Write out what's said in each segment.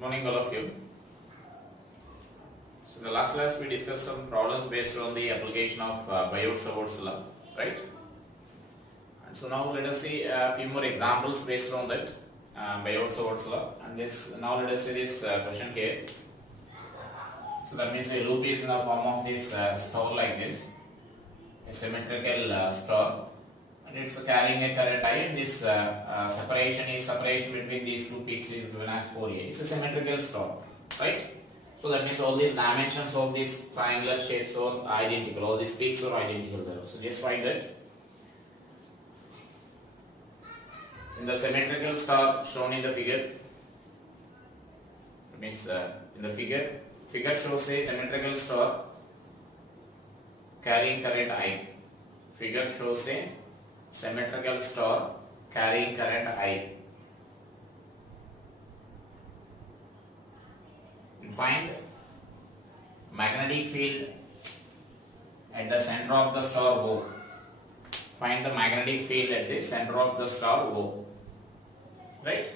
Morning all of you. So in the last class we discussed some problems based on the application of Biot-Savart's law, right? And so now let us see a few more examples based on that Biot-Savart's law. And now let us see this question here. So that means a loop is in the form of this star like this, a symmetrical star, and it's carrying a current I, and this separation between these two peaks is given as 4a. It's a symmetrical star, right? So that means all these dimensions of these triangular shapes are identical, all these peaks are identical there. So just find that. In the symmetrical star shown in the figure, that means in the figure shows a symmetrical star carrying current I. Figure shows a symmetrical star carrying current I. And find magnetic field at the center of the star O. Find the magnetic field at the center of the star O. Right?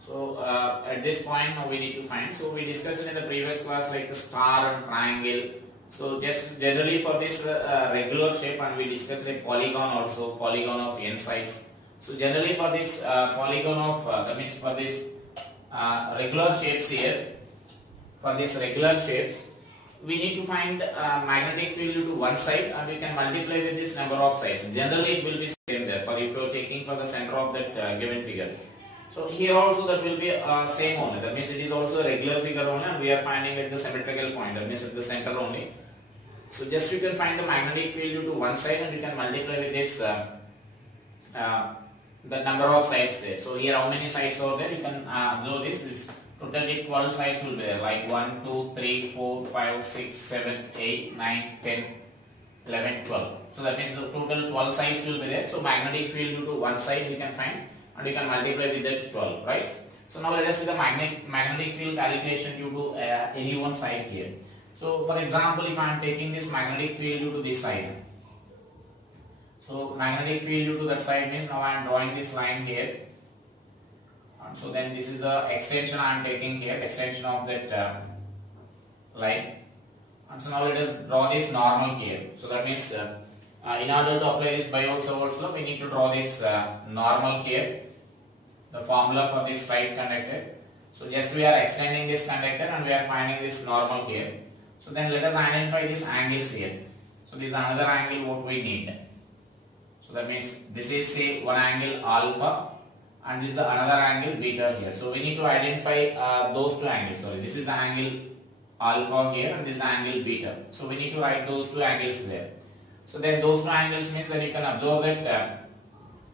So at this point now we need to find. So we discussed in the previous class like the star and triangle. So just generally for this regular shape, and we discussed like polygon also, polygon of n sides. So generally for this polygon of that means for this regular shapes here, for these regular shapes, we need to find magnetic field to one side, and we can multiply with this number of sides. Generally it will be same there for if you are taking for the center of that given figure. So here also that will be same only. That means it is also a regular figure only, and we are finding at the symmetrical point. That means at the center only. So just you can find the magnetic field to one side, and you can multiply with this the number of sides there. So here how many sides are there? You can observe this. Totally 12 sides will be there, like 1, 2, 3, 4, 5, 6, 7, 8, 9, 10, 11, 12. So that means the total 12 sides will be there. So magnetic field to one side we can find, and we can multiply with that 12, right? So now let us see the magnetic field calculation due to any one side here. So for example, if I am taking this magnetic field due to this side, so magnetic field due to that side means now I am drawing this line here, and so then this is the extension I am taking here, extension of that line, and so now let us draw this normal here. So that means in order to apply this Biot-Savart's law, we need to draw this normal here, the formula for this straight conductor. So just we are extending this conductor and we are finding this normal here. So then let us identify these angles here. So this is another angle what we need. So that means this is say one angle alpha, and this is another angle beta here. So we need to identify those two angles. Sorry, this is the angle alpha here, and this is the angle beta. So we need to write those two angles there. So then those two angles means that you can observe that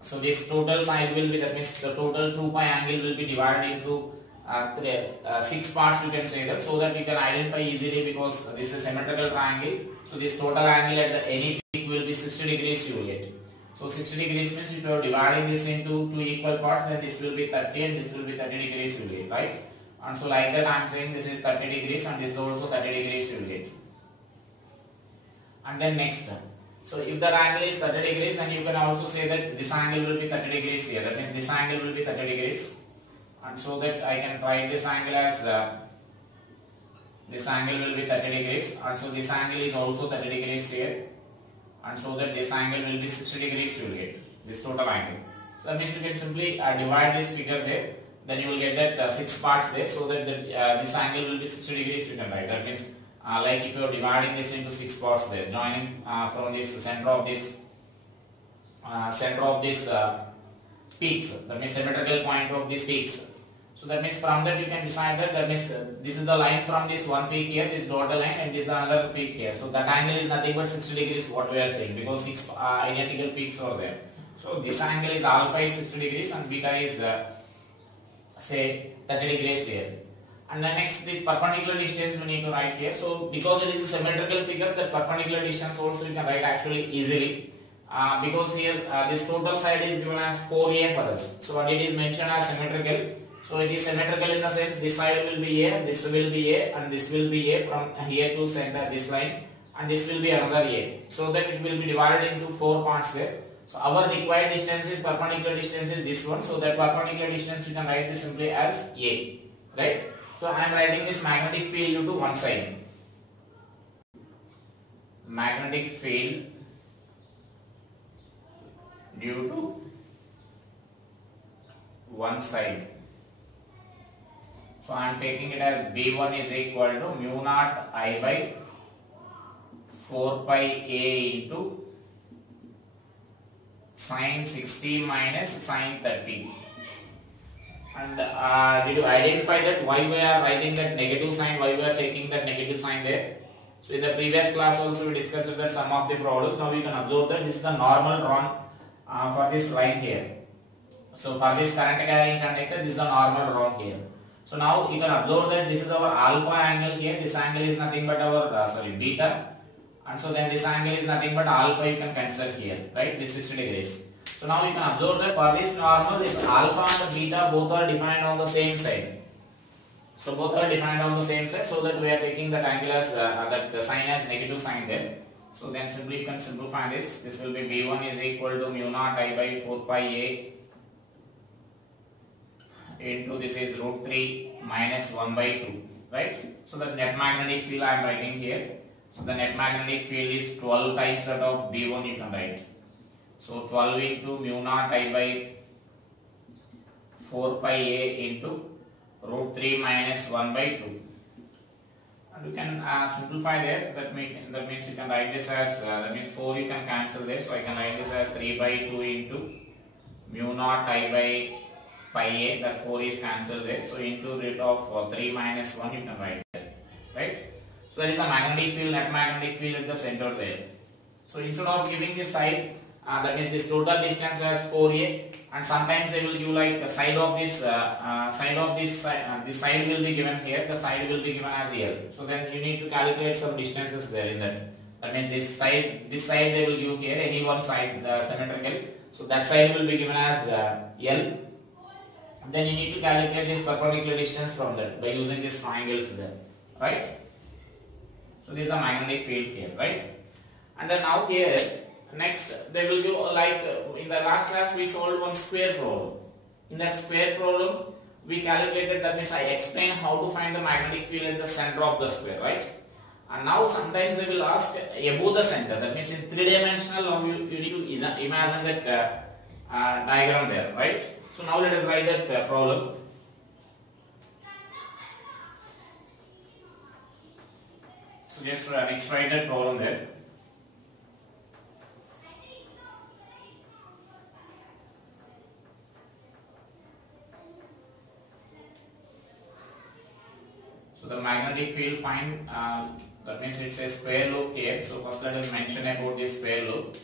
so this total side will be, that means the total 2 pi angle will be divided into 6 parts, you can say that, so that you can identify easily, because this is a symmetrical triangle. So this total angle at the any peak will be 60 degrees you will get. So 60 degrees means if you are dividing this into 2 equal parts, then this will be 30 and this will be 30 degrees you will get, right? And so like that I am saying this is 30 degrees and this is also 30 degrees you will get. And then next, so if the angle is 30 degrees, then you can also say that this angle will be 30 degrees here. That means this angle will be 30 degrees. And so that I can write this angle as this angle will be 30 degrees, and so this angle is also 30 degrees here, and so that this angle will be 60 degrees you will get, this total angle. So that means you can simply divide this figure there, then you will get that 6 parts there, so that this angle will be 60 degrees you can write. That means like if you are dividing this into 6 parts there, joining from this center of this peaks, that means symmetrical point of these peaks. So that means from that you can decide that means this is the line from this one peak here, this dotted line, and this is another peak here. So that angle is nothing but 60 degrees what we are saying, because 6 identical peaks are there. So this angle is alpha is 60 degrees and beta is say 30 degrees here. And then next, this perpendicular distance we need to write here. So because it is a symmetrical figure, that perpendicular distance also you can write actually easily. Because here this total side is given as 4a for us. So what it is mentioned as symmetrical. So it is symmetrical in the sense this side will be a, this will be a, and this will be a from here to center this line, and this will be another a. So that it will be divided into 4 parts there. So our required distance is perpendicular distance is this one. So that perpendicular distance you can write this simply as a. right? So I am writing this magnetic field due to one side. Magnetic field due to one side. So I am taking it as B1 is equal to mu naught I by 4 pi A into sin 60 minus sin 30. And did you identify that why we are writing that negative sign, why we are taking that negative sign there? So in the previous class also we discussed that some of the problems. Now you can observe that this is the normal drawn for this line here. So for this current carrying conductor, this is the normal drawn here. So now you can observe that this is our alpha angle here. This angle is nothing but our beta, and so then this angle is nothing but alpha. You can consider here, right? This 60 degrees. So now you can observe that for this normal, this alpha and beta both are defined on the same side. So both are defined on the same side, so that we are taking that angle as that the sign as negative sign there. So then simply you can simplify this. This will be B1 is equal to mu naught I by 4 pi A into this is root 3 minus 1 by 2, right? So the net magnetic field I am writing here. So the net magnetic field is 12 times that of B1 you can write. So 12 into mu naught I by 4 pi A into root 3 minus 1 by 2. And you can simplify there. That means you can write this as that means 4 you can cancel there. So I can write this as 3 by 2 into mu naught I by pi A, that 4 is cancelled there. So into root of 3 minus 1 you can write that, right? So that is the magnetic field, net magnetic field at the center there. So instead of giving this side, that means this total distance as 4A, and sometimes they will give like the side of this this side will be given here, the side will be given as L. So then you need to calculate some distances there in that. That means this side they will give here, any one side symmetrical. So that side will be given as L. Then you need to calculate this perpendicular distance from that by using these triangles there, right? So this is a magnetic field here, right? And then now here, next they will give like in the last class we solved one square problem. In that square problem we calculated, that means I explained how to find the magnetic field at the center of the square, right? And now sometimes they will ask above the center, that means in 3-dimensional you need to imagine that diagram there, right? So now let us write that problem. So just next write that problem there. So the magnetic field find, that means it's a square loop here. So first let us mention about this square loop.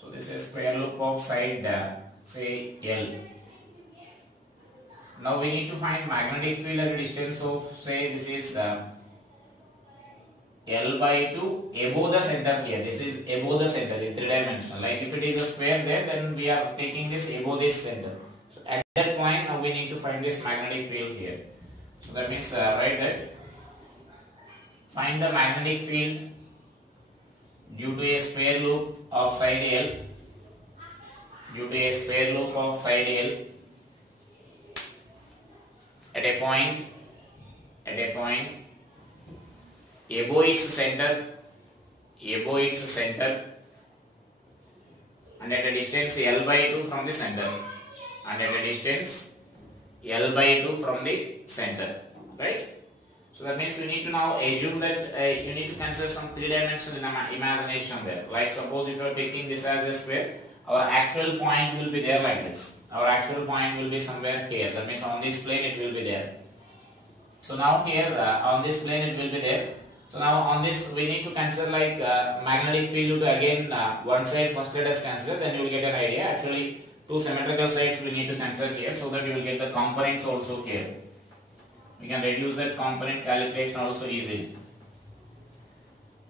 So this is square loop of side say L. Now we need to find magnetic field at a distance of say this is L by 2 above the center here. This is above the center in 3-dimensional. Like if it is a square there, then we are taking this above this center. So at that point now we need to find this magnetic field here. So that means write that. Find the magnetic field due to a square loop of side L. Due to a square loop of side L at a point above its center and at a distance L by 2 from the center, and at a distance L by 2 from the center, right? So that means we need to now assume that you need to consider some 3-dimensional imagination there. Like suppose if you are taking this as a square, our actual point will be there like this. Our actual point will be somewhere here. That means on this plane it will be there. So now here on this plane it will be there. So now on this we need to consider like magnetic field to again one side first let us consider, then you will get an idea. Actually 2 symmetrical sides we need to consider here, so that you will get the components also here. We can reduce that component calculation also easily.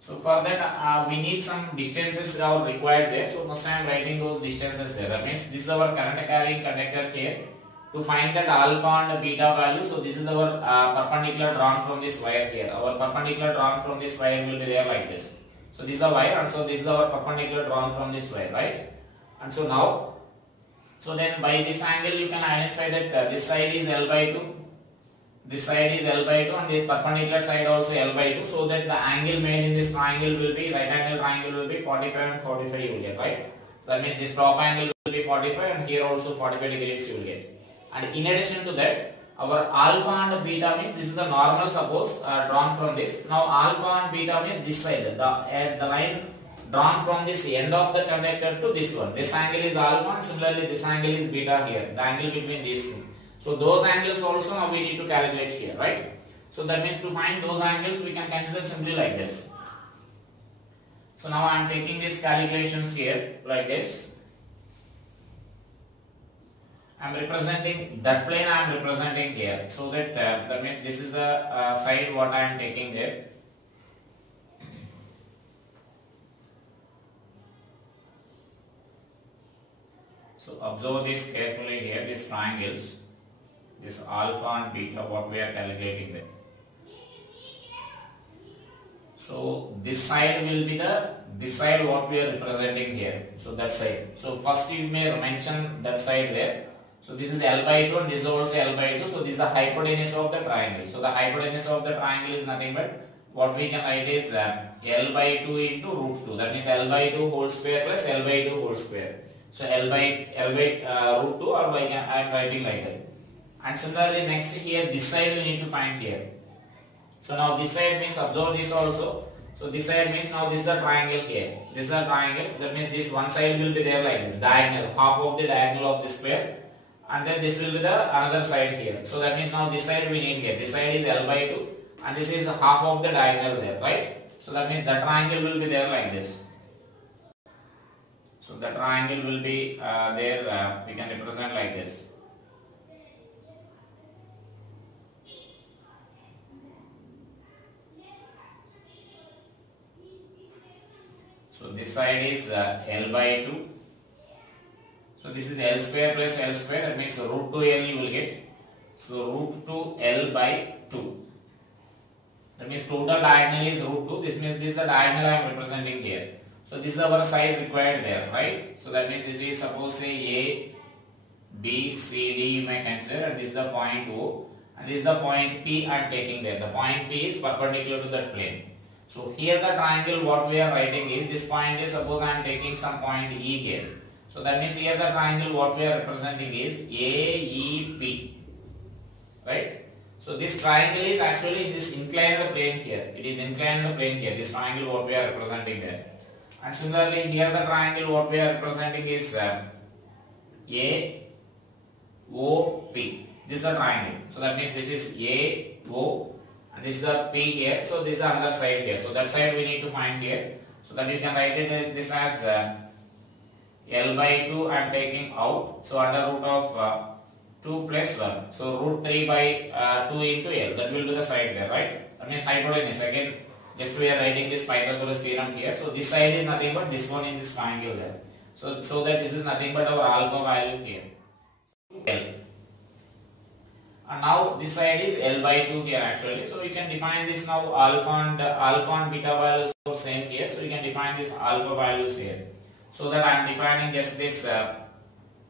So for that we need some distances are required there. So first I am writing those distances there. That means this is our current carrying conductor here. To find that alpha and beta value, so this is our perpendicular drawn from this wire here. Our perpendicular drawn from this wire will be there like this. So this is a wire, and so this is our perpendicular drawn from this wire, right? And so now So then by this angle you can identify that this side is L by 2, this side is L by 2, and this perpendicular side also L by 2, so that the angle made in this triangle will be, right angle triangle will be 45 and 45 you will get, right? So that means this top angle will be 45 and here also 45 degrees you will get. And in addition to that, our alpha and beta means this is the normal, suppose drawn from this. Now alpha and beta means this side, the line drawn from this end of the conductor to this one. This angle is alpha and similarly this angle is beta here, the angle between these two. So those angles also now we need to calculate here, right? So that means to find those angles we can consider simply like this. So now I am taking these calculations here like this. I am representing that plane, I am representing here. So that that means this is a side what I am taking there. So observe this carefully here, these triangles, this alpha and beta, what we are calculating there. So this side will be this side what we are representing here. So that side. So first you may mention that side there. So this is L by 2 and this is also L by 2. So this is the hypotenuse of the triangle. So the hypotenuse of the triangle is nothing but what we can write is L by 2 into root 2. That means L by 2 whole square plus L by 2 whole square. So L by root 2, or I am writing like that. And similarly next here this side we need to find here. So now this side means observe this also. So this side means now this is the triangle here. This is the triangle. That means this one side will be there like this, diagonal, half of the diagonal of the square. And then this will be the another side here. So that means now this side we need here. This side is L by 2 and this is half of the diagonal there, right? So that means the triangle will be there like this. So the triangle will be there, we can represent like this. So this side is L by 2. So this is L square plus L square, that means root 2L you will get. So root 2L by 2. That means total diagonal is root 2. This means this is the diagonal I am representing here. So this is our side required there, right? So that means this is, suppose say A, B, C, D you may consider, and this is the point O, and this is the point P I am taking there. The point P is perpendicular to that plane. So here the triangle what we are writing is, this point is, suppose I am taking some point E here. So that means here the triangle what we are representing is AEP, right? So this triangle is actually in this inclined plane here. It is inclined plane here, this triangle what we are representing there. And similarly here the triangle what we are representing is AOP. This is the triangle. So that means this is AO and this is the P here. So this is another side here. So that side we need to find here. So that you can write it this as L by 2 I am taking out. So under root of 2 plus 1. So root 3 by 2 into L. That will be the side there, right? That means hypotenuse. Again, just we are writing this Pythagoras theorem here. So this side is nothing but this one in this triangle there. So that this is nothing but our alpha value here. L. And now this side is L by 2 here actually. So you can define this now alpha and beta values are same here. So you can define this alpha values here. So that I am defining just this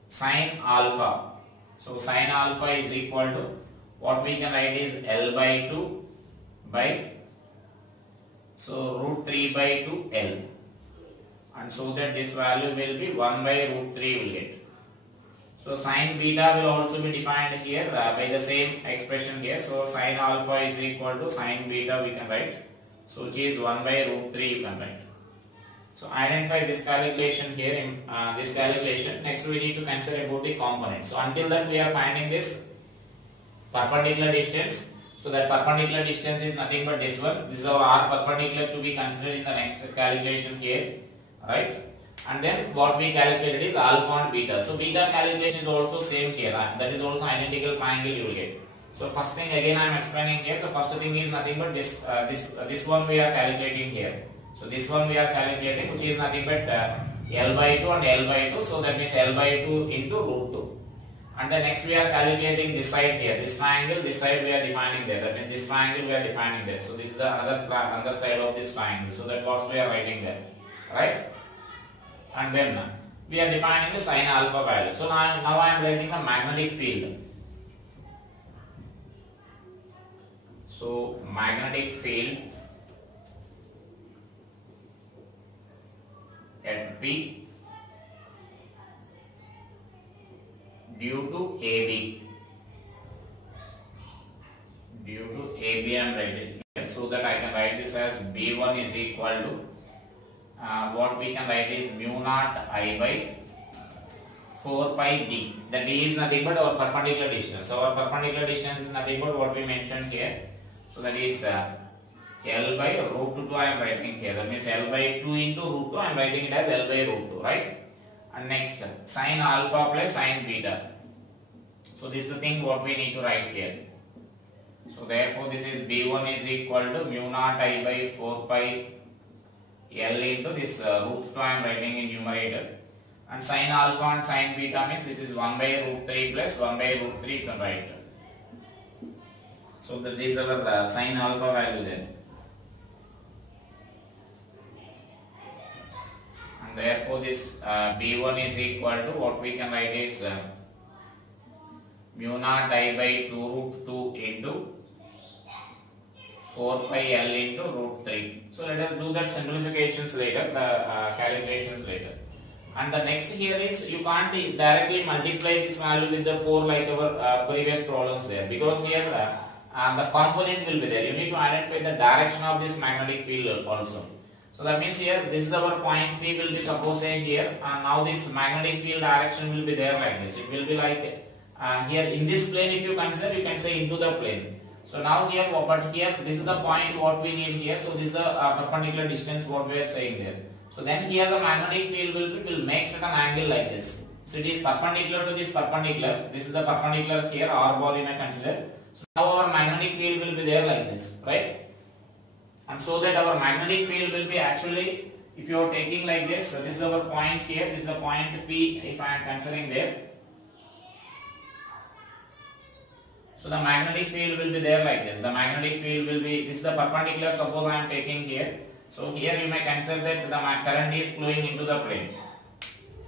sine alpha. So sine alpha is equal to what we can write is L by 2 by root 3 by 2 L. And so that this value will be 1 by root 3 will get. So sine beta will also be defined here by the same expression here. So sine alpha is equal to sine beta we can write. So which is 1 by root 3 you can write. So identify this calculation here in this calculation. Next we need to consider about the component. So until that we are finding this perpendicular distance. So that perpendicular distance is nothing but this one. This is our R perpendicular to be considered in the next calculation here, right? And then what we calculated is alpha and beta. So beta calculation is also same here. That is also identical triangle you will get. So first thing again I am explaining here. The first thing is nothing but this one we are calculating here. So this one we are calculating, which is nothing but L by 2 and L by 2. So that means L by 2 into root 2. And then next we are calculating this side here. This triangle, this side we are defining there. That means this triangle we are defining there. So this is the another side of this triangle. So that what we are writing there, right? And then we are defining the sine alpha value. So now I am writing the magnetic field. So magnetic field at P due to AB. Due to AB I am writing here, so that I can write this as B1 is equal to what we can write is mu naught I by 4 pi d. The d is nothing but our perpendicular distance. So our perpendicular distance is nothing but what we mentioned here. So that is L by root 2 I am writing here. That means L by 2 into root 2 I am writing it as L by root 2, right? And next sine alpha plus sine beta. So this is the thing what we need to write here. So therefore this is B1 is equal to mu naught I by 4 pi L into this root 2 I am writing in numerator. And sine alpha and sine beta means this is 1 by root 3 plus 1 by root 3 you can write. So that is our sine alpha value then. And therefore this B1 is equal to what we can write is mu naught I by 2 root 2 into 4 pi L into root 3. So let us do that simplifications later, the calculations later. And the next here is you can't directly multiply this value with the 4 like our previous problems there, because here the component will be there. You need to identify the direction of this magnetic field also. So that means here this is our point P will be supposing here, and now this magnetic field direction will be there like this. It will be like here in this plane, if you consider, you can say into the plane. So now here, but here this is the point what we need here. So this is the perpendicular distance what we are saying there. So then here the magnetic field will make certain angle like this. So it is perpendicular to this perpendicular. This is the perpendicular here, R bar you may consider. So now our magnetic field will be there like this, right? And so that our magnetic field will be actually, if you are taking like this, so this is our point here, this is the point P if I am considering there. So the magnetic field will be there like this. The magnetic field will be, this is the perpendicular, suppose I am taking here. So here you may consider that the current is flowing into the plane.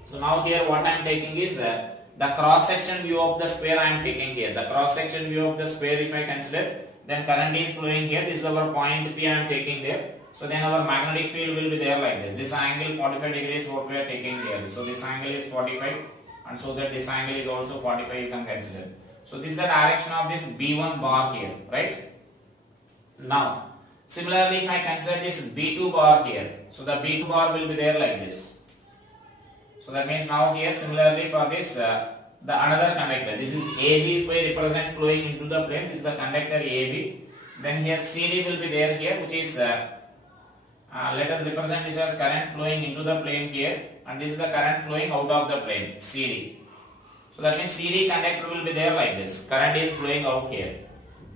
So now here what I am taking is the cross section view of the sphere I am taking here. The cross section view of the sphere if I consider, then current is flowing here. This is our point P I am taking there. So then our magnetic field will be there like this. This angle 45 degrees what we are taking here. So this angle is 45, and so that this angle is also 45 you can consider. So this is the direction of this B1 bar here, right? Now, similarly if I consider this B2 bar here, so the B2 bar will be there like this. So that means now here similarly for this, the another conductor, this is AB if I represent flowing into the plane, this is the conductor AB. Then here CD will be there here, which is, let us represent this as current flowing into the plane here, and this is the current flowing out of the plane, CD. So that means CD conductor will be there like this. Current is flowing out here.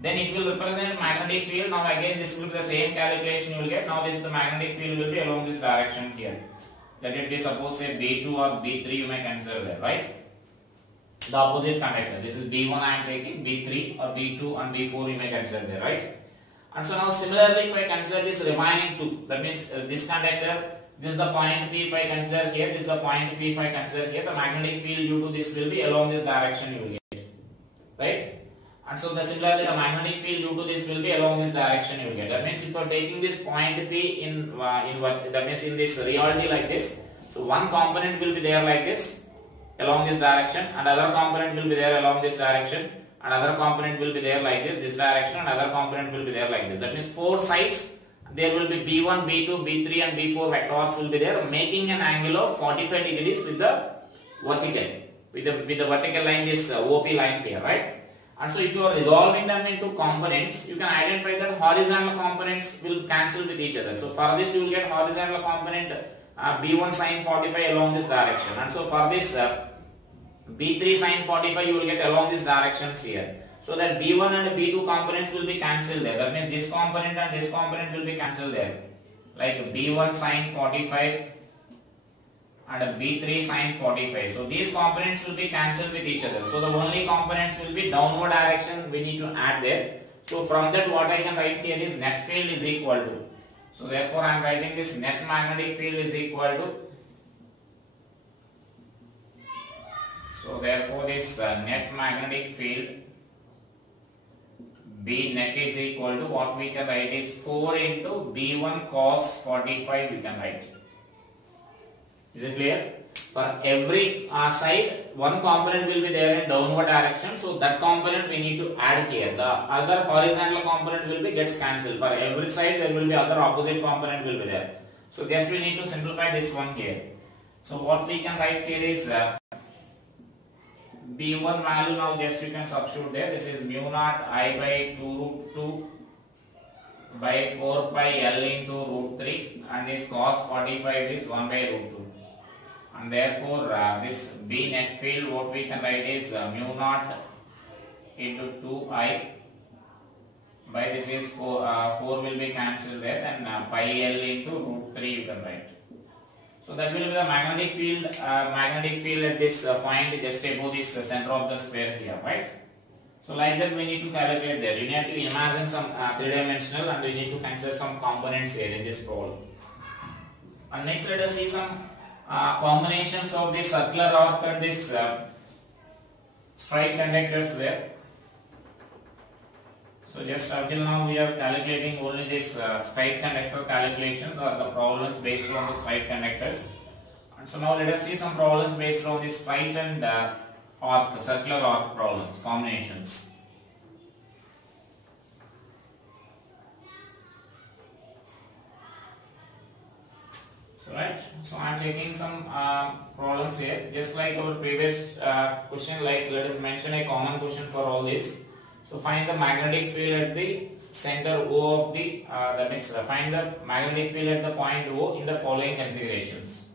Then it will represent magnetic field. Now again this will be the same calculation you will get. Now this the magnetic field will be along this direction here. Let it be suppose say B2 or B3 you may consider there, right? The opposite conductor. This is B1 I am taking, B3 or B2 and B4 you may consider there, right? And so now similarly if I consider this remaining two, that means this conductor, this is the point P if I consider here, this is the point P if I consider here, the magnetic field due to this will be along this direction you will get, right? And so similarly the magnetic field due to this will be along this direction you will get. That means if you are taking this point P in what, that means in this reality like this, so one component will be there like this along this direction, and other component will be there along this direction, and other component will be there like this direction, and other component will be there like this. That means four sides. There will be B1, B2, B3 and B4 vectors will be there, making an angle of 45 degrees with the vertical, with the vertical line, this OP line here, right? And so if you are resolving them into components, you can identify that horizontal components will cancel with each other. So for this you will get horizontal component B1 sin 45 along this direction, and so for this B3 sin 45 you will get along this directions here. So that B1 and B2 components will be cancelled there. That means this component and this component will be cancelled there. Like B1 sin 45 and B3 sin 45. So these components will be cancelled with each other. So the only components will be downward direction we need to add there. So from that what I can write here is net field is equal to. So therefore I am writing this net magnetic field is equal to So therefore this net magnetic field B net is equal to what we can write is 4 into B1 cos 45 we can write. Is it clear? For every side, one component will be there in downward direction. So that component we need to add here. The other horizontal component will be gets cancelled. For every side there will be other opposite component will be there. So just we need to simplify this one here. So what we can write here is B1 value now just you can substitute there. This is mu naught I by 2 root 2 by 4 pi L into root 3 and this cos 45 is 1 by root 2. And therefore this B net field what we can write is mu naught into 2I by this is 4 will be cancelled there and pi L into root 3 you can write. So that will be the magnetic field at this point just above this center of the sphere here, right? So like that we need to calculate there. You need to imagine some 3-dimensional and we need to consider some components here in this problem. And next let us see some combinations of this circular arc and this straight conductors there. So just until now we are calculating only this straight conductor calculations or the problems based on the straight conductors. And so now let us see some problems based on the straight and arc, circular arc problems, combinations. So right, so I am taking some problems here, just like our previous question, like let us mention a common question for all this. So find the magnetic field at the center O of the, that is find the magnetic field at the point O in the following configurations.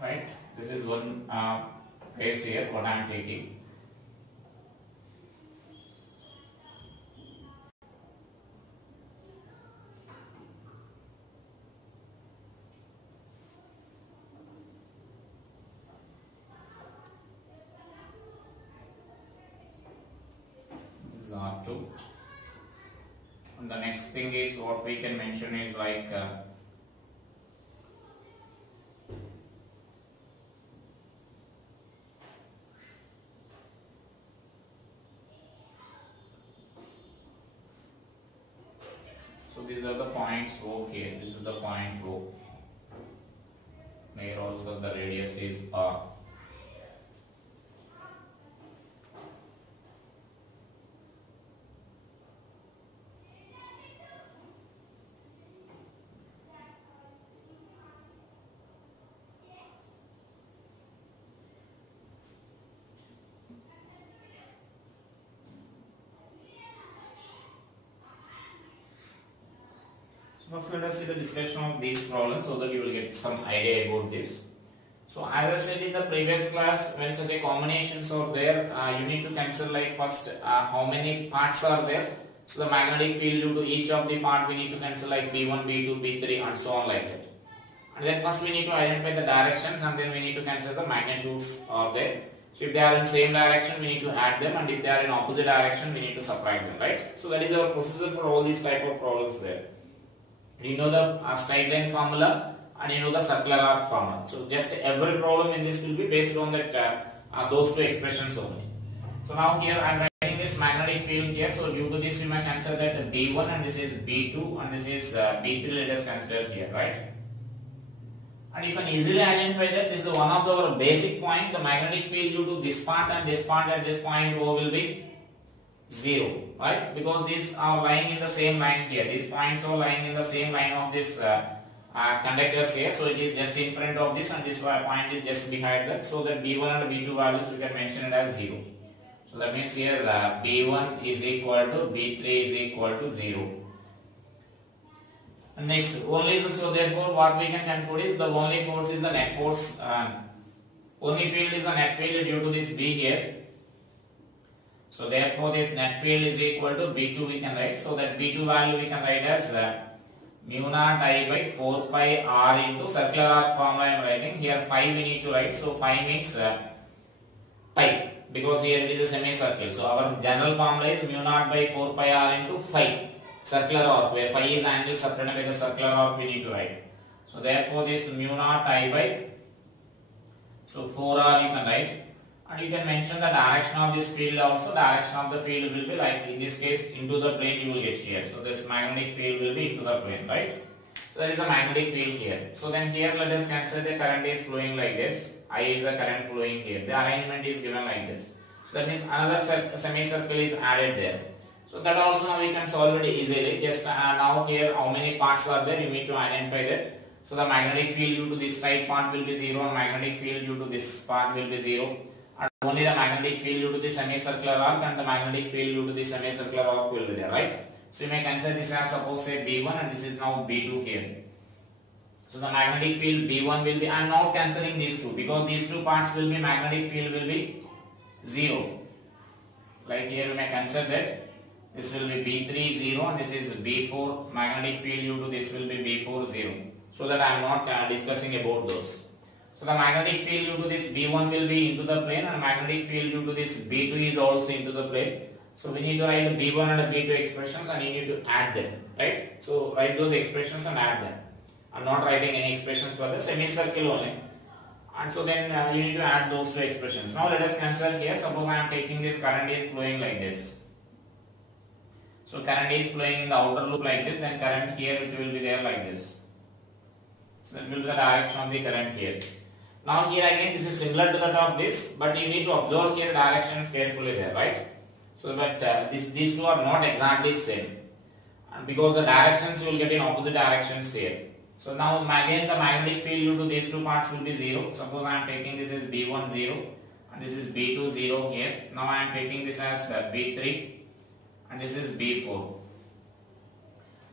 Right, this is one case here what I am taking. R2, and the next thing is what we can mention is like so these are the points O here. This is the point O. Here also the radius is R. First let us see the discussion of these problems so that you will get some idea about this. So as I said in the previous class, when such a combinations are there, you need to consider like first how many parts are there. So the magnetic field due to each of the part we need to consider like B1, B2, B3 and so on like that. And then first we need to identify the directions and then we need to consider the magnitudes are there. So if they are in same direction we need to add them and if they are in opposite direction we need to subtract them, right? So that is our procedure for all these type of problems there. You know the straight line formula and you know the circular arc formula. So just every problem in this will be based on that those two expressions only. So now here I am writing this magnetic field here. So due to this we may consider that B1 and this is B2 and this is B3. Let us consider here, right? And you can easily identify that this is one of our basic point. The magnetic field due to this part and this part at this point O will be 0, right? Because these are lying in the same line here. These points are lying in the same line of this conductors here. So it is just in front of this and this point is just behind that. So that B1 and B2 values we can mention it as 0. So that means here B1 is equal to B3 is equal to 0. And next, so therefore what we can conclude is the only force is the net force. Only field is the net field due to this B here. So therefore this net field is equal to B2 we can write. So that B2 value we can write as mu naught I by 4 pi R into circular arc formula I am writing. Here phi we need to write. So phi means pi because here it is a semicircle. So our general formula is mu naught by 4 pi R into phi. circular arc, where phi is angle subtended by the circular arc, we need to write. So therefore this mu naught I by, so 4r you can write, and you can mention the direction of this field also. Direction of the field will be like, in this case, into the plane you will get here. So this magnetic field will be into the plane, right? So there is a magnetic field here. So then here let us consider the current is flowing like this. I is the current flowing here. The arrangement is given like this. So that means another semicircle is added there. So that also now we can solve it easily. Just now here how many parts are there, you need to identify that. So the magnetic field due to this right part will be 0, and magnetic field due to this part will be 0. And only the magnetic field due to the semicircular arc and the magnetic field due to the semicircular arc will be there, right? So you may consider this as suppose say B1 and this is now B2 here. So the magnetic field B1 will be, I am not cancelling these two because these two parts will be, magnetic field will be 0. Like here you may consider that this will be B3 0 and this is B4, magnetic field due to this will be B4 0. So that I am not discussing about those. So the magnetic field due to this B1 will be into the plane and magnetic field due to this B2 is also into the plane. So we need to write the B1 and the B2 expressions and you need to add them, right? So write those expressions and add them. I am not writing any expressions for the semicircle only. And so then you need to add those two expressions. Now let us consider here, suppose I am taking this current is flowing like this. So current is flowing in the outer loop like this, then current here it will be there like this. So that will be the direction of the current here. Now here again this is similar to that of this, but you need to observe here directions carefully there, right? So that these two are not exactly same, and because the directions you will get in opposite directions here. So now again the magnetic field due to these two parts will be 0. Suppose I am taking this as B1 0 and this is B2 0 here. Now I am taking this as B3 and this is B4.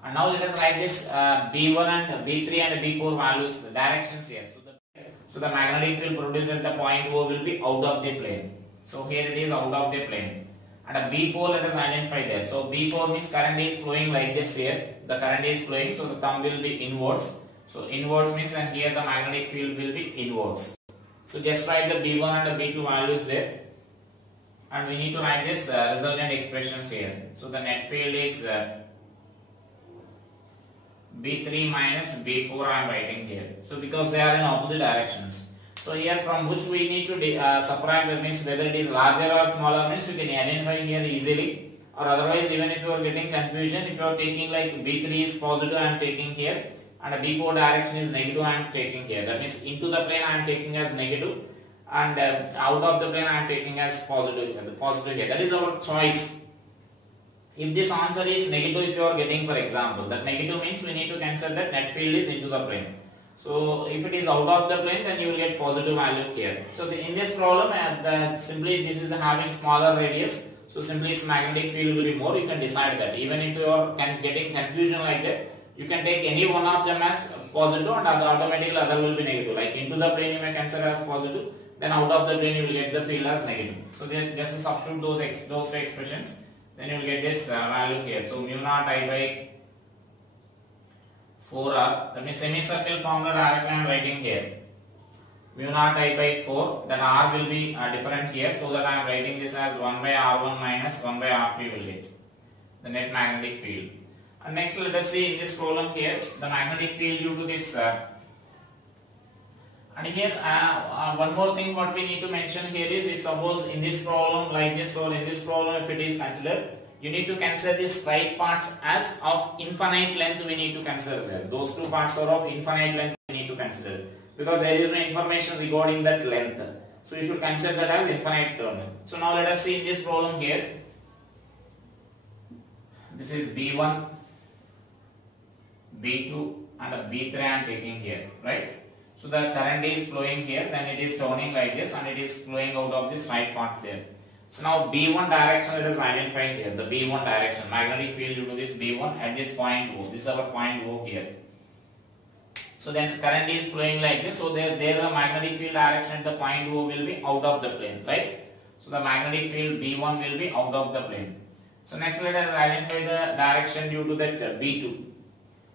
And now let us write this B1 and B3 and B4 values, the directions here. So the magnetic field produced at the point O will be out of the plane. So here it is out of the plane. And a B4 let us identify there. So B4 means current is flowing like this here. The current is flowing, so the thumb will be inwards. So inwards means, and here the magnetic field will be inwards. So just write the B1 and the B2 values there. And we need to write this resultant expressions here. So the net field is B3 minus B4 I am writing here. So because they are in opposite directions. So here from which we need to subtract, that means whether it is larger or smaller means you can identify here easily. Or otherwise even if you are getting confusion, if you are taking like B3 is positive I am taking here and a B4 direction is negative I am taking here. That means into the plane I am taking as negative and out of the plane I am taking as positive here. That is our choice. If this answer is negative, if you are getting for example, that negative means we need to consider that net field is into the plane. So if it is out of the plane, then you will get positive value here. So in this problem, simply this is having smaller radius. So simply its magnetic field will be more. You can decide that. Even if you are getting confusion like that, you can take any one of them as positive and automatically other will be negative. Like into the plane you may consider as positive, then out of the plane you will get the field as negative. So just substitute those two expressions. Then you will get this value here. So mu naught I by 4r. That means semicircle formula directly I am writing here. Mu naught I by 4. That r will be different here. So that I am writing this as 1 by r1 minus 1 by r2 you will get. The net magnetic field. And next let us see in this problem here. The magnetic field due to this. And here one more thing what we need to mention here is, if suppose in this problem like this or in this problem if it is considered, you need to consider these straight parts as of infinite length we need to consider there. Those two parts are of infinite length we need to consider. Because there is no information regarding that length. So you should consider that as infinite term. So now let us see in this problem here. This is B1, B2 and a B3 I am taking here, right? So the current is flowing here, then it is turning like this and it is flowing out of this right part there. So now B1 direction let us identify here, the B1 direction, magnetic field due to this B1 at this point O. This is our point O here. So then current is flowing like this, so there the magnetic field direction at the point O will be out of the plane, right? So the magnetic field B1 will be out of the plane. So next let us identify the direction due to that B2.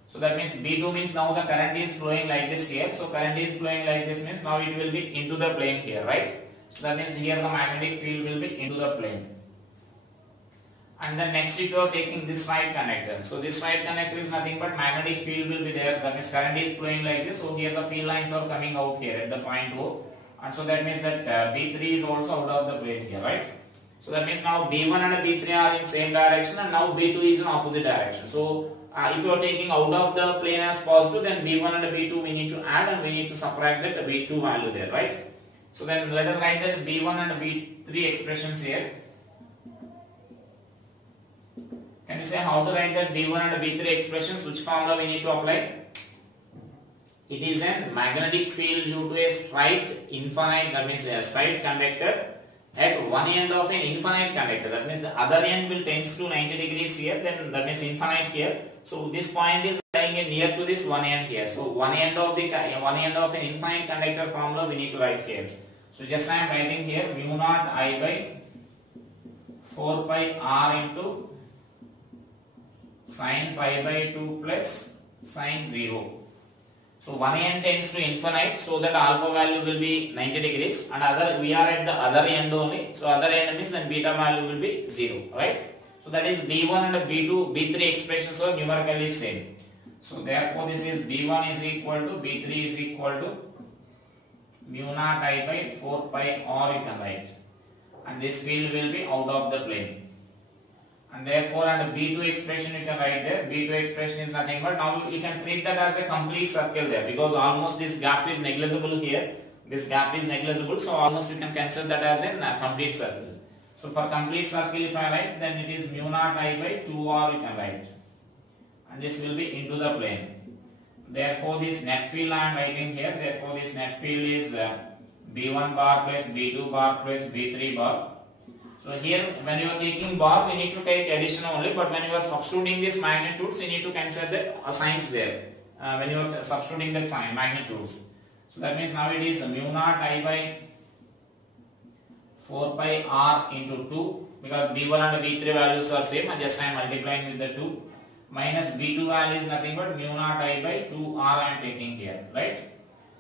So that means B2 means now the current is flowing like this here. So current is flowing like this means now it will be into the plane here, right? So that means here the magnetic field will be into the plane. And then next if you are taking this right connector, so this right connector is nothing but magnetic field will be there, that means current is flowing like this, so here the field lines are coming out here at the point O, and so that means that B3 is also out of the plane here, right? So that means now B1 and B3 are in same direction and now B2 is in opposite direction. So if you are taking out of the plane as positive, then B1 and B2 we need to add and we need to subtract that B2 value there, right? So then let us write that B1 and B3 expressions here. Can you say how to write that B1 and B3 expressions? Which formula we need to apply? It is a magnetic field due to a straight infinite, that means a straight conductor at one end of an infinite conductor. That means the other end will tends to 90 degrees here, then that means infinite here. So this point is lying near to this one end here. So one end of an infinite conductor formula we need to write here. So just I am writing here mu naught I by 4 pi r into sin pi by 2 plus sin 0. So one end tends to infinite, so that alpha value will be 90 degrees, and we are at the other end only. So other end means then beta value will be 0, right? So that is B1 and B2, B3 expressions are numerically same. So therefore this is B1 is equal to B3 is equal to mu naught I by 4 pi r you can write, and this field will be out of the plane. And therefore, and B2 expression you can write there. B2 expression is nothing but now you can treat that as a complete circle there, because almost this gap is negligible here. This gap is negligible, so almost you can consider that as a complete circle. So for complete circle if I write, then it is mu naught I by 2r you can write, and this will be into the plane. Therefore this net field I am writing here. Therefore this net field is B1 bar plus B2 bar plus B3 bar. So here when you are taking bar we need to take addition only, but when you are substituting these magnitudes you need to consider the signs there when you are substituting that sign magnitudes. So that means now it is mu naught I by 4 pi r into 2, because B1 and B3 values are same and just I am multiplying with the 2, minus B2 value is nothing but mu naught I by 2r I am taking here, right?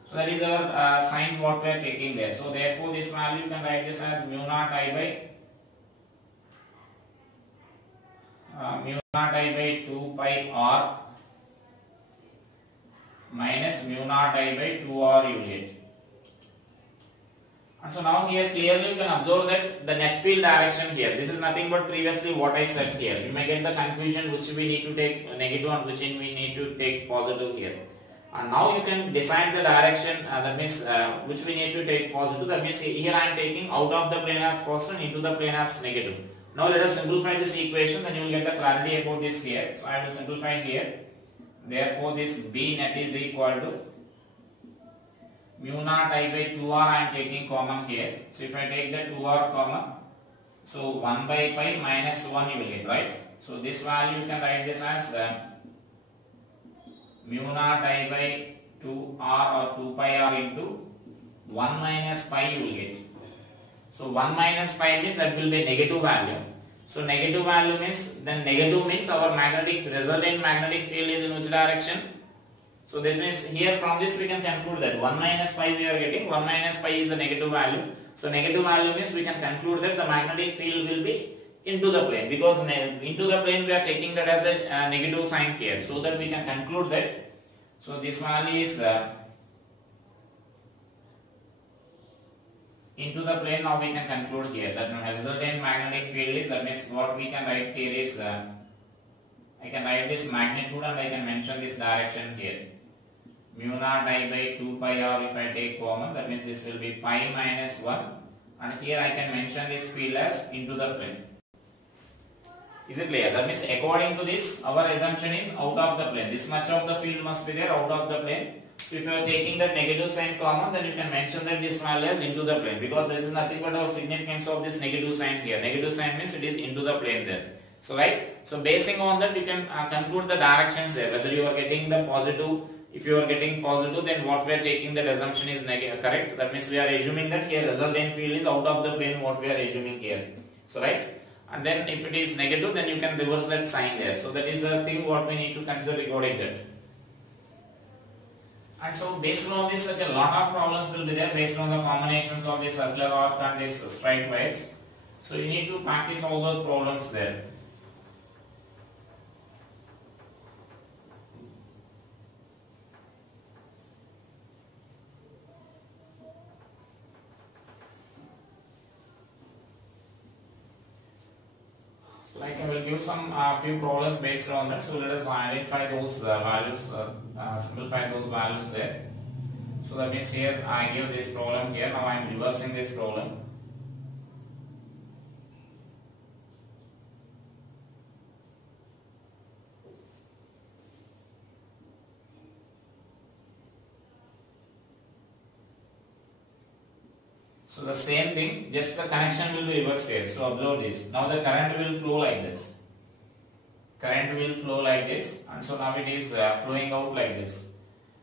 So that is our sign what we are taking there. So therefore this value you can write this as mu naught I by 2 pi r minus mu naught I by 2r you will get. And so now here clearly you can observe that the net field direction here, this is nothing but previously what I said here. You may get the confusion which we need to take negative and which we need to take positive here. And now you can decide the direction that means which we need to take positive. That means here I am taking out of the plane as positive into the plane as negative. Now let us simplify this equation, then you will get the clarity about this here. So I will simplify here. Therefore this B net is equal to mu naught I by 2r I am taking common here. So if I take the 2r common, so 1 by pi minus 1 you will get, right? So this value you can write this as mu naught I by 2r or 2 pi r into 1 minus pi you will get. So 1 minus pi means that will be negative value. So negative value means, then negative means our resultant magnetic field is in which direction? So that means here from this we can conclude that 1 minus pi we are getting, 1 minus pi is a negative value. So negative value means we can conclude that the magnetic field will be into the plane, because into the plane we are taking that as a negative sign here. So that we can conclude that, so this value is into the plane. Now we can conclude here that resultant magnetic field is, that means what we can write here is I can write this magnitude and I can mention this direction here. Mu naught I by 2 pi r if I take common, that means this will be pi minus 1, and here I can mention this field as into the plane. Is it clear? That means according to this our assumption is out of the plane. This much of the field must be there out of the plane. So if you are taking the negative sign common, then you can mention that this value is into the plane, because this is nothing but our significance of this negative sign here. Negative sign means it is into the plane there. So right, so basing on that you can conclude the directions there, whether you are getting the positive. If you are getting positive, then what we are taking that assumption is correct. That means we are assuming that here resultant field is out of the plane, what we are assuming here. So right, and then if it is negative, then you can reverse that sign there. So that is the thing what we need to consider regarding that. And so based on this, such a lot of problems will be there based on the combinations of this circular arc and this straight wires. So you need to practice all those problems there. give some few problems based on that. So let us identify those values, simplify those values there. So that means here I give this problem here. Now I am reversing this problem. So the same thing, just the connection will be reversed here. So observe this. Now the current will flow like this. Current will flow like this, and so now it is flowing out like this.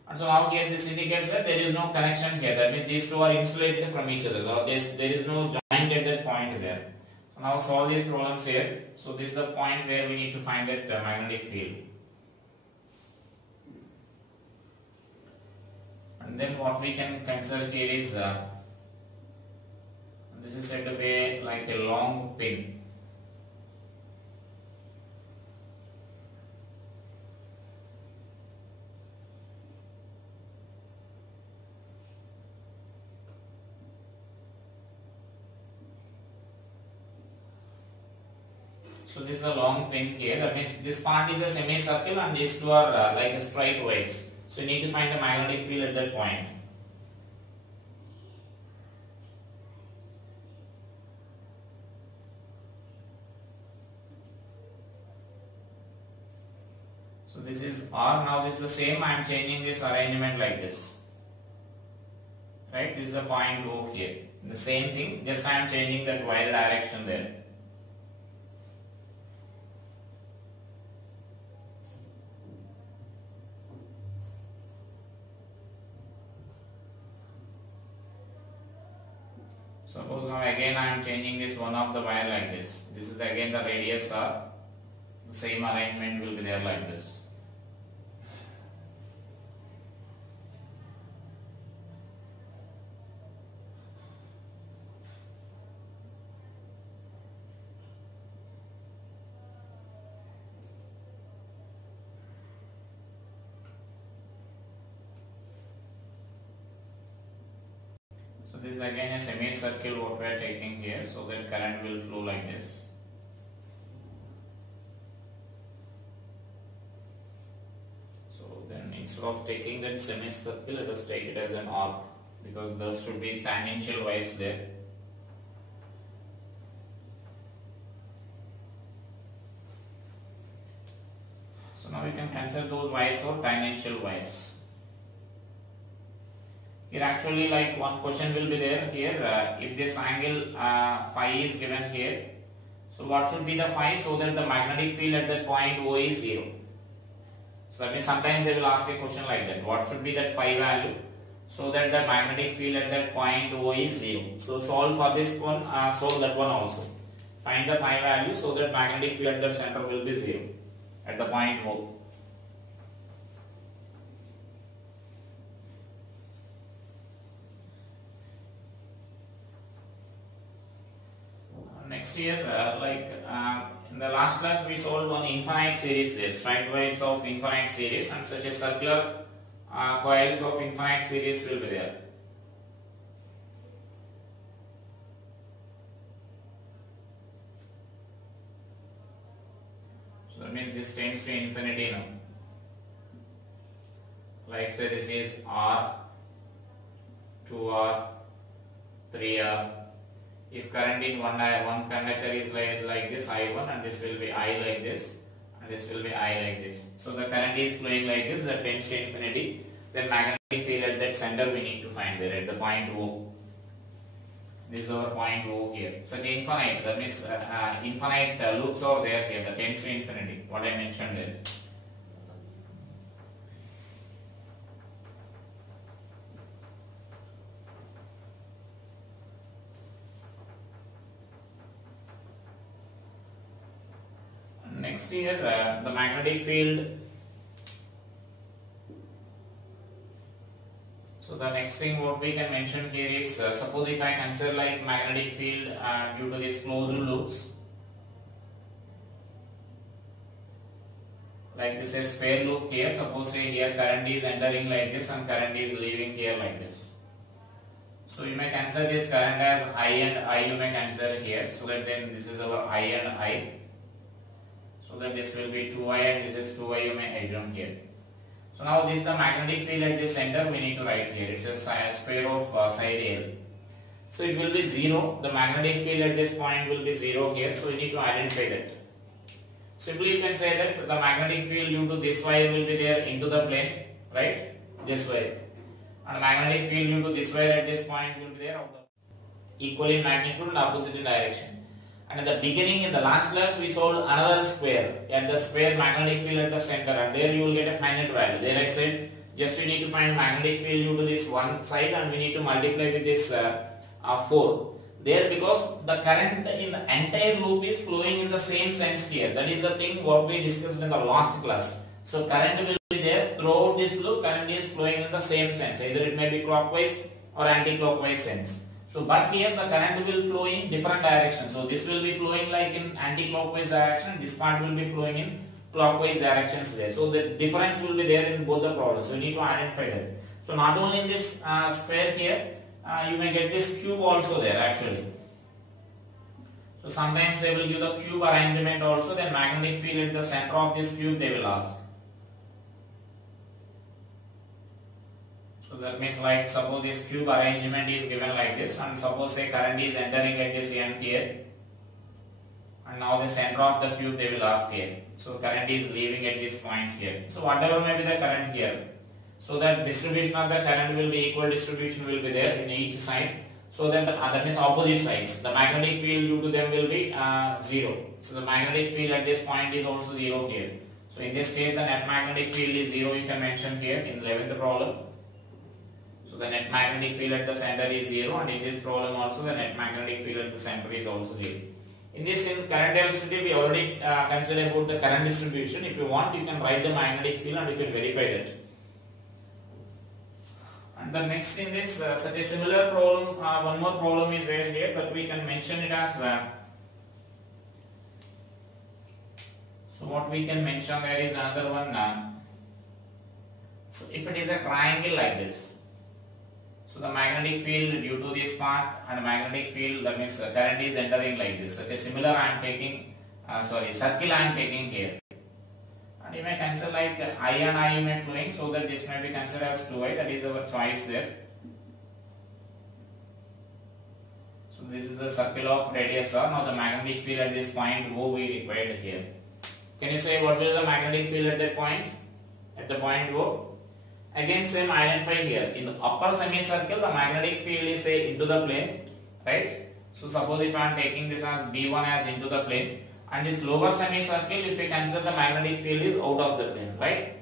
And so now here this indicates that there is no connection here. That means these two are insulated from each other. There is no joint at that point there. So now solve these problems here. So this is the point where we need to find that magnetic field. And then what we can consider here is this is said to be like a long pin. So this is a long pin here. That means this part is a semicircle and these two are like a straight wires. So you need to find the magnetic field at that point. So this is R. Now this is the same. I am changing this arrangement like this. Right? This is the point O here. The same thing. Just I am changing that wire direction there. Suppose now again I am changing this one of the wire like this. This is again the radius R. The same arrangement will be there like this. So this is again a semicircle what we are taking here, so that current will flow like this. Instead of taking that semicircle, let us take it as an arc, because there should be tangential wires there. So now we can consider those wires or tangential wires. Here actually like one question will be there here, if this angle phi is given here, so what should be the phi so that the magnetic field at that point O is 0. So that means sometimes they will ask a question like that. What should be that phi value so that the magnetic field at that point O is 0. So solve for this one, solve that one also. Find the phi value so that magnetic field at the center will be 0 at the point O. Next here, in the last class we solved one infinite series there, straight wires of infinite series, and such a circular coils of infinite series will be there. So that means this tends to infinity now. Like say this is R, 2R, 3R. If current in one conductor is like this I1, and this will be I like this, and this will be I like this. So the current is flowing like this, that tends to infinity. Then magnetic field at that center we need to find there at the point O. This is our point O here. Such infinite, that means infinite loops are there here, that tends to infinity, what I mentioned there. Next here, the magnetic field. So the next thing what we can mention here is, suppose if I consider like magnetic field due to these closed loops, like this is spare loop here. Suppose say here current is entering like this and current is leaving here like this. So you may consider this current as I and I, you may consider here, so that then this is our I and I. So that this will be 2I and this is 2I, you may assume here. So now this is the magnetic field at the center, we need to write here. It's a square of side L. So it will be 0. The magnetic field at this point will be 0 here. So we need to identify that. Simply you can say that the magnetic field due to this wire will be there into the plane, right? This wire. And the magnetic field due to this wire at this point will be there out the equal in magnitude and opposite in direction. And in the beginning, in the last class, we solved another square. At the square magnetic field at the center, and there you will get a finite value. There I said, just we need to find magnetic field due to this one side, and we need to multiply with this 4. There, because the current in the entire loop is flowing in the same sense here. That is the thing what we discussed in the last class. So current will be there throughout this loop. Current is flowing in the same sense. Either it may be clockwise or anti-clockwise sense. So, but here the current will flow in different directions. So, this will be flowing like in anti-clockwise direction. This part will be flowing in clockwise directions there. So, the difference will be there in both the problems. So, you need to identify that. So, not only in this square here, you may get this cube also there actually. So, sometimes they will give the cube arrangement also. Then magnetic field at the center of this cube they will ask. So that means like suppose this cube arrangement is given like this, and suppose say current is entering at this end here, and now the center of the cube they will ask here. So current is leaving at this point here. So whatever may be the current here, so that distribution of the current will be equal distribution will be there in each side. So then that means opposite sides. The magnetic field due to them will be 0. So the magnetic field at this point is also 0 here. So in this case the net magnetic field is 0. You can mention here in the 11th problem. So the net magnetic field at the center is 0, and in this problem also the net magnetic field at the center is also 0. In this current density we already considered about the current distribution. If you want you can write the magnetic field and you can verify that. And the next in this such a similar problem, one more problem is there here, but we can mention it as so what we can mention there is another one. So if it is a triangle like this, so the magnetic field due to this part and magnetic field, that means current is entering like this. Such a similar I am taking, circle I am taking here. And you may consider like I and I you may flowing, so that this may be considered as 2I, that is our choice there. So this is the circle of radius R. Now the magnetic field at this point O we required here. Can you say what will the magnetic field at that point? At the point O? Again same identify here. In the upper semicircle the magnetic field is say into the plane, right? So suppose if I am taking this as B1 as into the plane, and this lower semicircle if we consider the magnetic field is out of the plane, right?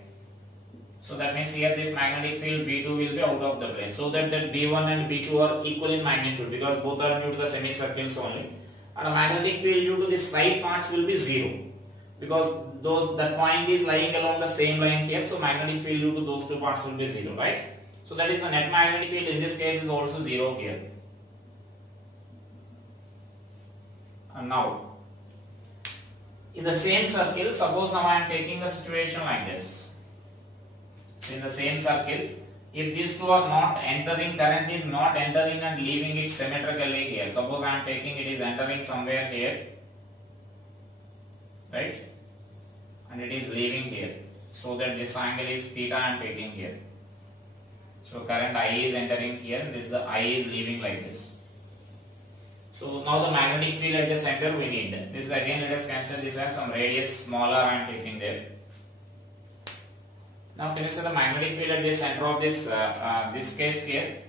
So that means here this magnetic field B2 will be out of the plane. So that B1 and B2 are equal in magnitude because both are due to the semicircles only. And the magnetic field due to the side parts will be 0. Because that point is lying along the same line here, so magnetic field due to those two parts will be 0, right? So that is the net magnetic field in this case is also 0 here. And now, in the same circle, suppose now I am taking the situation like this. So in the same circle, if these two are not entering, current is not entering and leaving it symmetrically here. Suppose I am taking it is entering somewhere here, right? And it is leaving here. So that this angle is theta I am taking here. So current I is entering here and this is the I is leaving like this. So now the magnetic field at the center we need. This is again let us consider this as some radius smaller I am taking there. Now can you say the magnetic field at the center of this this case here?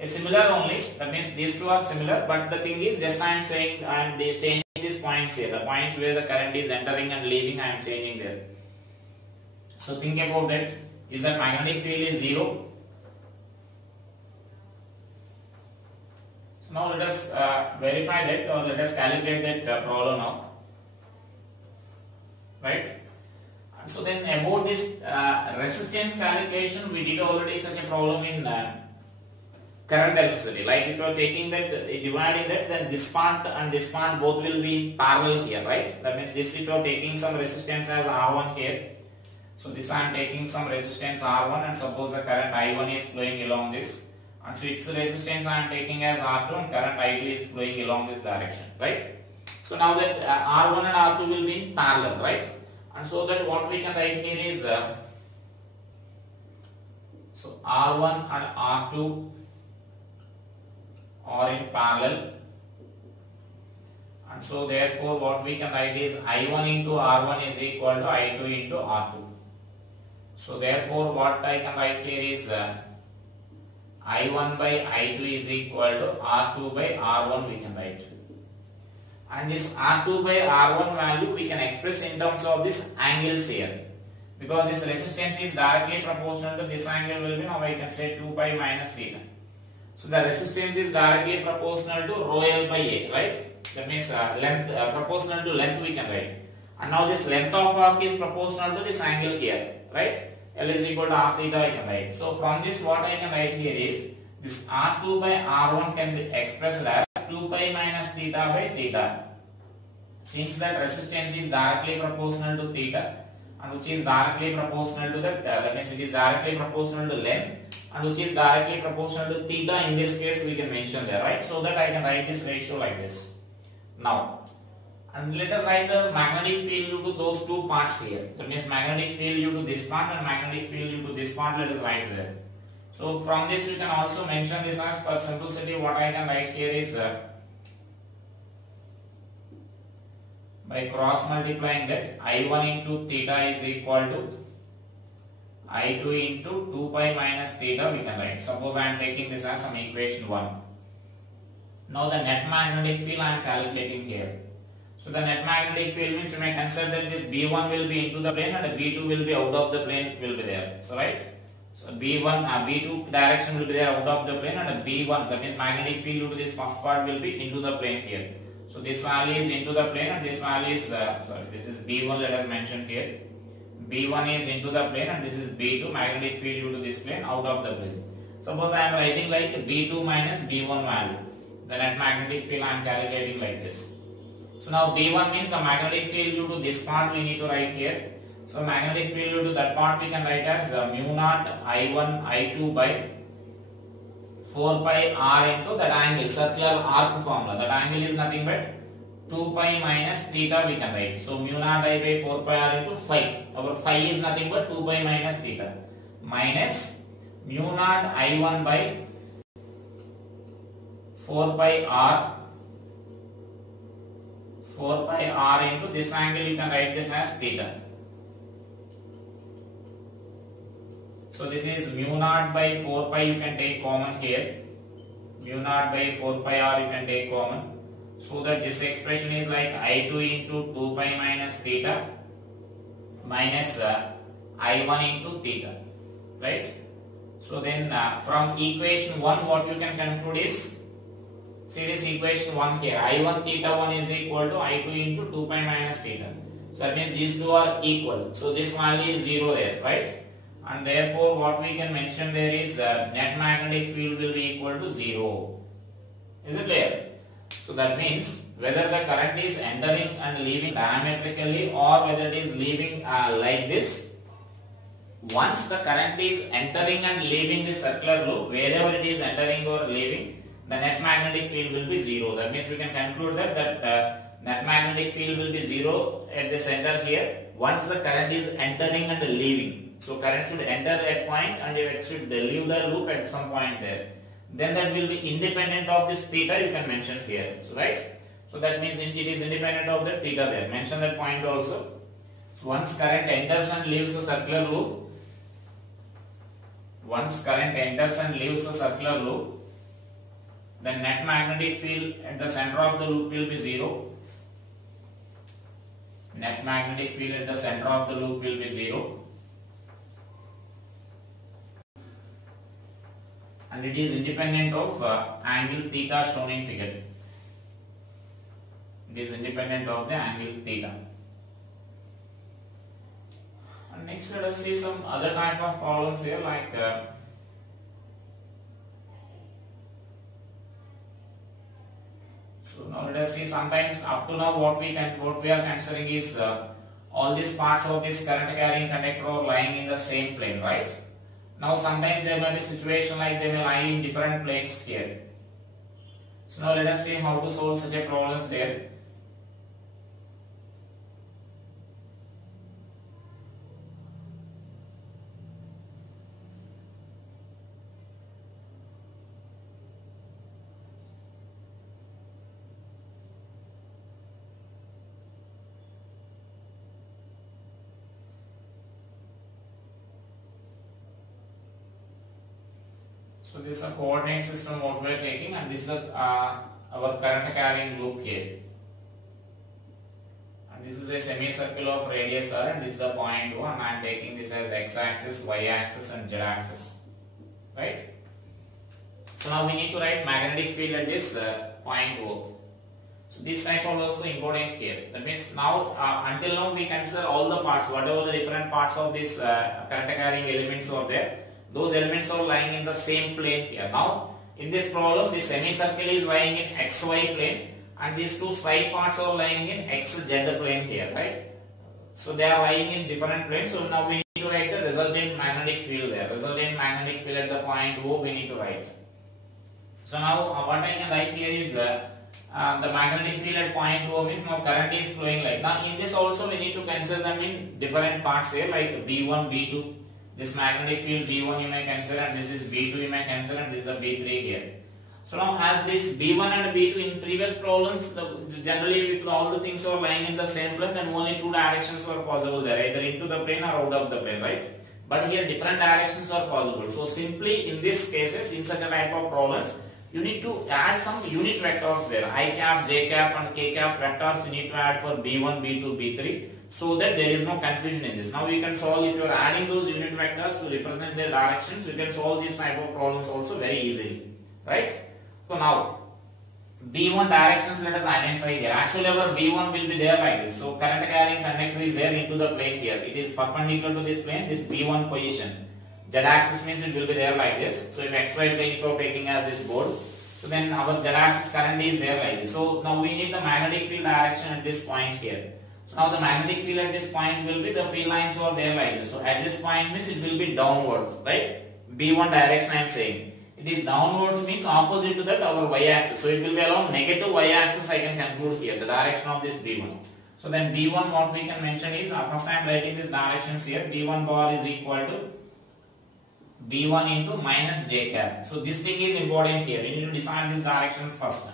Is similar only, that means these two are similar, but the thing is just I am saying I am changing these points here, the points where the current is entering and leaving I am changing there. So think about that. Is that magnetic field is 0? So now let us verify that, or let us calculate that problem now, right? And so then about this resistance calculation, we did already such a problem in current electricity. Like if you are taking that, dividing that, then this part and this part both will be parallel here, right? That means this if you are taking some resistance as R1 here. So this I am taking some resistance R1 and suppose the current I1 is flowing along this. And so its resistance I am taking as R2 and current I2 is flowing along this direction, right? So So now that R1 and R2 will be in parallel, right? And so that what we can write here is so R1 and R2 are in parallel, and so therefore what we can write is I1 into R1 is equal to I2 into R2. So therefore what I can write here is I1 by I2 is equal to R2 by R1 we can write. And this R2 by R1 value we can express in terms of this angles here. Because this resistance is directly proportional to this angle will be, now I can say 2 pi minus theta. So the resistance is directly proportional to rho L by A, right? That means length proportional to length we can write. And now this length of arc is proportional to this angle here, right? L is equal to R theta I can write. So from this what I can write here is this R2 by R1 can be expressed as 2 pi minus theta by theta. Since that resistance is directly proportional to theta and which is directly proportional to that means it is directly proportional to length and which is directly proportional to theta, in this case we can mention there, right? So that I can write this ratio like this. Now, and let us write the magnetic field due to those two parts here. That means magnetic field due to this part and magnetic field due to this part, let us write there. So from this you can also mention this as, for simplicity what I can write here is by cross multiplying that I1 into theta is equal to I2 into 2 pi minus theta we can write. Suppose I am taking this as some equation 1. Now the net magnetic field I am calculating here. So the net magnetic field means you may consider that this B1 will be into the plane and the B2 will be out of the plane will be there. So right. So B1, B2 direction will be there out of the plane and B1, that means magnetic field due to this first part will be into the plane here. So this value is into the plane and this value is, this is B1 let us mention here. B1 is into the plane and this is B2, magnetic field due to this plane out of the plane. Suppose I am writing like B2 minus B1 value. The net magnetic field I am calculating like this. So now B1 means the magnetic field due to this part we need to write here. So magnetic field due to that part we can write as mu naught I1 I2 by 4 pi r into that angle, circular arc formula. That angle is nothing but 2 pi minus theta we can write. So mu naught I by 4 pi r into phi. Our phi is nothing but 2 pi minus theta. Minus mu naught I1 by 4 pi r. 4 pi r into this angle you can write this as theta. So this is mu naught by 4 pi you can take common here. Mu naught by 4 pi r you can take common. So that this expression is like I2 into 2 pi minus theta minus I1 into theta. Right? So then from equation 1 what you can conclude is, see this equation 1 here, I1 theta 1 is equal to I2 into 2 pi minus theta. So that means these two are equal. So this value is 0 there, right? And therefore what we can mention there is net magnetic field will be equal to 0. Is it clear? So that means whether the current is entering and leaving diametrically or whether it is leaving like this, once the current is entering and leaving the circular loop, wherever it is entering or leaving, the net magnetic field will be 0. That means we can conclude that net magnetic field will be 0 at the center here once the current is entering and leaving. So current should enter at point and it should leave the loop at some point there. Then that will be independent of this theta you can mention here. So right. So that means it is independent of the theta there. Mention that point also. So once current enters and leaves the circular loop, then net magnetic field at the center of the loop will be 0. Net magnetic field at the center of the loop will be 0. And it is independent of angle theta shown in figure. It is independent of the angle theta. And next let us see some other type of problems here like so now let us see, sometimes up to now what we are considering is all these parts of this current carrying conductor are lying in the same plane, right? Now sometimes there may be situation like they may lie in different planes here. So now let us see how to solve such a problems there. So this is a coordinate system what we are taking, and this is our current carrying loop here. And this is a semicircle of radius r, and this is the point O, and I am taking this as x-axis, y-axis, and z-axis. Right? So now we need to write magnetic field at this point O. So this type of also important here. That means now until now we consider all the parts, whatever the different parts of this current carrying elements are there. Those elements are lying in the same plane here. Now in this problem, this semicircle is lying in xy plane, and these two straight parts are lying in xz plane here, right? So they are lying in different planes. So now we need to write the resultant magnetic field there. Resultant magnetic field at the point O we need to write. So now what I can write here is the magnetic field at point O means now current is flowing like. Now in this also we need to consider them in different parts here, like B1, B2. This magnetic field B1 you may consider, and this is B2 you may consider, and this is the B3 here. So now as this B1 and B2 in previous problems, generally if all the things are lying in the same plane, then only two directions were possible there, either into the plane or out of the plane, right? But here different directions are possible. So simply in these cases, in such a type of problems, you need to add some unit vectors there. I cap, j cap, and k cap vectors you need to add for B1, B2, B3, so that there is no confusion in this. Now you can solve, if you are adding those unit vectors to represent their directions, you can solve this type of problems also very easily, right? So now B1 directions let us identify here. Actually our B1 will be there like this. So current carrying conductor is there into the plane here. It is perpendicular to this plane, this B1 position. Z axis means it will be there like this. So if xy plane if you are taking as this board, so then our Z axis current is there like this. So now we need the magnetic field direction at this point here. So now the magnetic field at this point will be, the field lines are there like this. So at this point means it will be downwards, right? B1 direction I am saying. It is downwards means opposite to that our y-axis. So it will be along negative y-axis I can conclude here, the direction of this B1. So then B1 what we can mention is, first I am writing these directions here, B1 bar is equal to B1 into minus j cap. So this thing is important here. We need to define these directions first.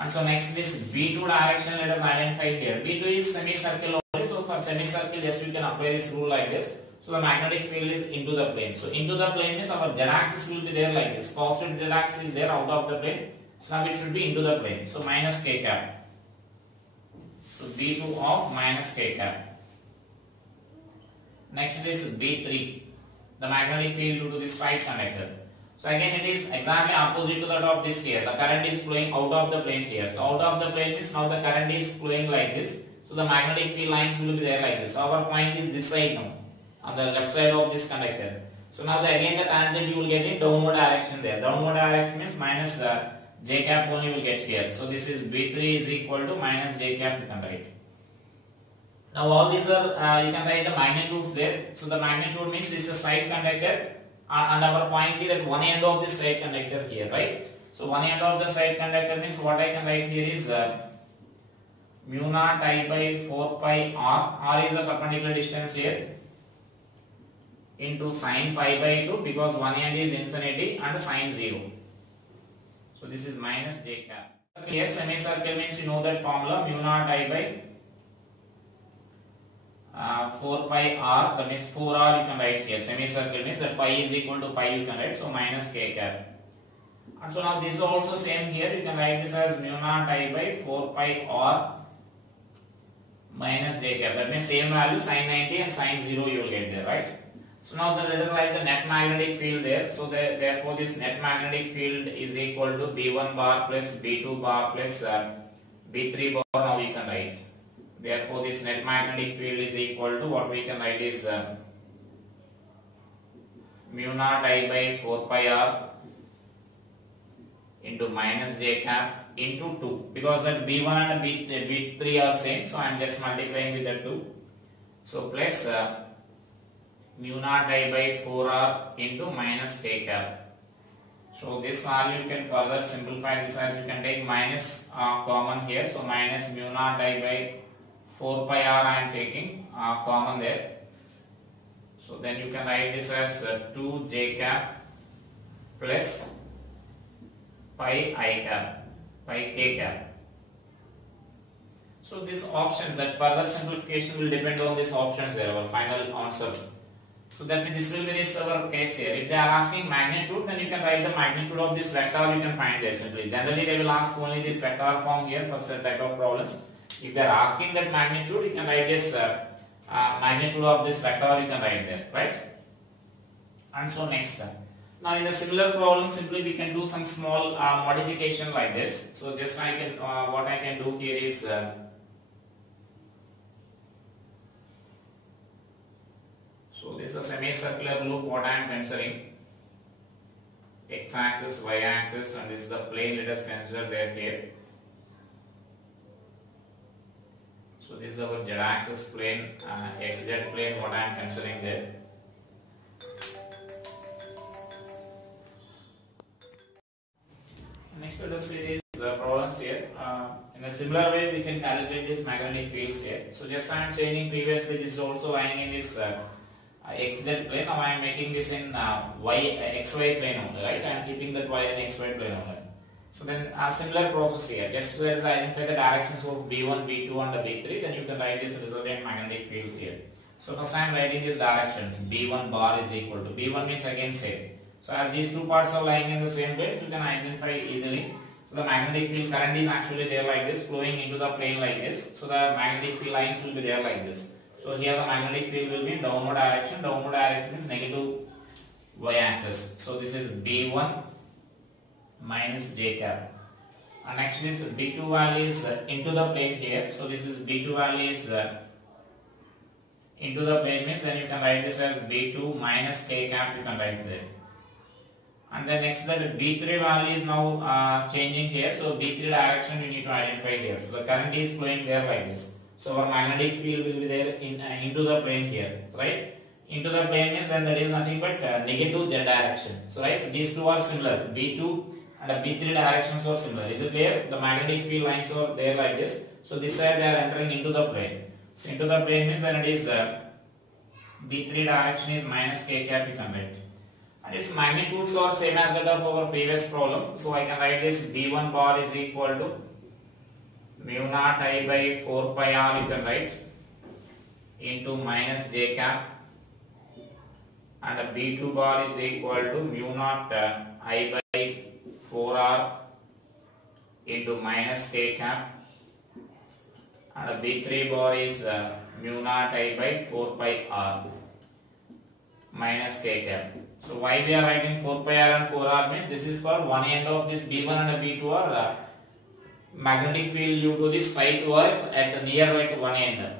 And so next this B2 direction let us identify here. B2 is semicircle only. So for semicircle, yes, we can apply this rule like this. So the magnetic field is into the plane. So into the plane means our z axis will be there like this. Positive z axis is there out of the plane. So now it should be into the plane. So minus k cap. So B2 of minus k cap. Next is B3. The magnetic field due to this right conductor. So again it is exactly opposite to that of this here. The current is flowing out of the plane here. So out of the plane means now the current is flowing like this. So the magnetic field lines will be there like this. So our point is this side now, on the left side of this conductor. So now again the tangent you will get in downward direction there. Downward direction means minus the j cap only you will get here. So this is B3 is equal to minus j cap you can write. Now all these are, you can write the magnitudes there. So the magnitude means this is a straight conductor, and our point is at one end of this straight conductor here, right? So one end of the straight conductor means what I can write here is mu naught I by 4 pi r. R is a perpendicular distance here into sine pi by 2, because one end is infinity and sine 0. So this is minus j cap. Here semicircle means you know that formula, mu naught I by 4 pi r, that means 4r you can write here. Semicircle means that phi is equal to pi you can write, so minus k cap. And so now this is also same here, you can write this as mu naught I by 4 pi r minus j cap. That means same value, sin 90 and sin 0 you will get there, right? So now let us write the net magnetic field there. So therefore this net magnetic field is equal to B1 bar plus B2 bar plus B3 bar. Now we can write. Therefore this net magnetic field is equal to, what we can write is mu naught I by 4 pi r into minus j cap into 2, because that B1 and B3 are same, so I am just multiplying with the 2. So plus mu naught I by 4r into minus k cap. So this value you can further simplify this as, you can take minus common here. So minus mu naught I by 4 pi r I am taking common there. So then you can write this as 2 j cap plus pi I cap, pi k cap. So this option, that further simplification will depend on these options there, our final answer. So that means this will be this our case here. If they are asking magnitude, then you can write the magnitude of this vector, you can find there simply. Generally they will ask only this vector form here for certain type of problems. If they are asking that magnitude, you can write this magnitude of this vector, you can write there, right? And so next. Now in a similar problem, simply we can do some small modification like this. So just I can what I can do here is so this is a semicircular loop what I am considering, x-axis, y-axis, and this is the plane. Let us consider there here. So this is our z-axis plane, xz plane what I am considering there. Next let us see these problems here. In a similar way we can calculate this magnetic fields here. So just I am saying previously this is also lying in this xz plane. Now I am making this in xy plane only, right? I am keeping that y in xy plane only. So then a similar process here. Just let's identify the directions of B1, B2 and the B3. Then you can write this resultant magnetic fields here. So first I am writing these directions. B1 bar is equal to B1 means again same. So as these two parts are lying in the same place, you can identify easily. So the magnetic field current is actually there like this, flowing into the plane like this. So the magnetic field lines will be there like this. So here the magnetic field will be in downward direction. Downward direction is negative y-axis. So this is B1 minus j cap. And actually this B2 value is into the plane here. So this is B2 value is into the plane means then you can write this as B2 minus k cap, you can write there. And then next that B3 value is now changing here. So B3 direction you need to identify here. So the current is flowing there like this. So our magnetic field will be there in into the plane here, right? Into the plane means then that is nothing but negative z direction. So right, these two are similar. B2 and B3 directions are similar. Is it clear? The magnetic field lines are there like this. So this side they are entering into the plane. So into the plane means then it is B3 direction is minus k cap, you can write. And its magnitudes are same as that of our previous problem. So I can write this B1 bar is equal to mu naught I by 4 pi r, you can write, into minus j cap, and a B2 bar is equal to mu naught I by 4 r into minus k cap, and a B3 bar is mu naught I by 4 pi r minus k cap. So why we are writing 4 pi r and 4 r means this is for one end of this B1 and B2 are magnetic field due to this straight wire at near right one end,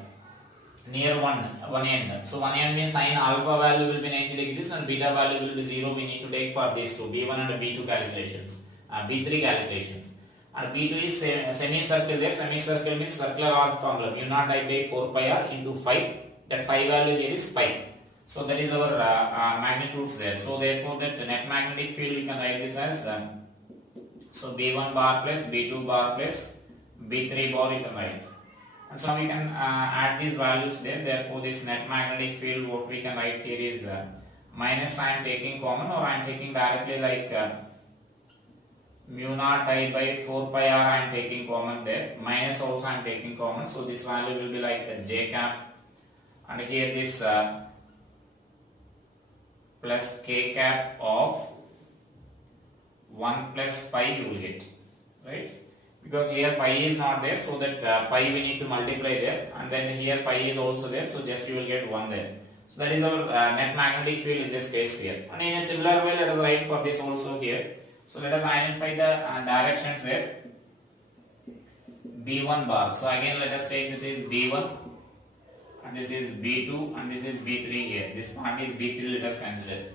near one end. So one end means sin alpha value will be 90 degrees and beta value will be 0. We need to take for these two B1 and B2 calculations, B3 calculations. And B2 is semicircle there. Semicircle means circular arc formula mu naught I by 4 pi r into 5. That 5 value here is pi. So that is our magnitudes there. So therefore that net magnetic field you can write this as so B1 bar plus B2 bar plus B3 bar you can write. And so we can add these values there. Therefore this net magnetic field what we can write here is minus I am taking common, or I am taking directly like mu naught I by 4 pi r I am taking common there. Minus also I am taking common. So this value will be like j cap, and here this plus k cap of 1 plus pi you will get, right? Because here pi is not there, so that pi we need to multiply there, and then here pi is also there, so just you will get 1 there. So that is our net magnetic field in this case here. And in a similar way let us write for this also here. So let us identify the directions there. B1 bar. So again let us take this is B1 and this is B2 and this is B3 here. This part is B3, let us consider.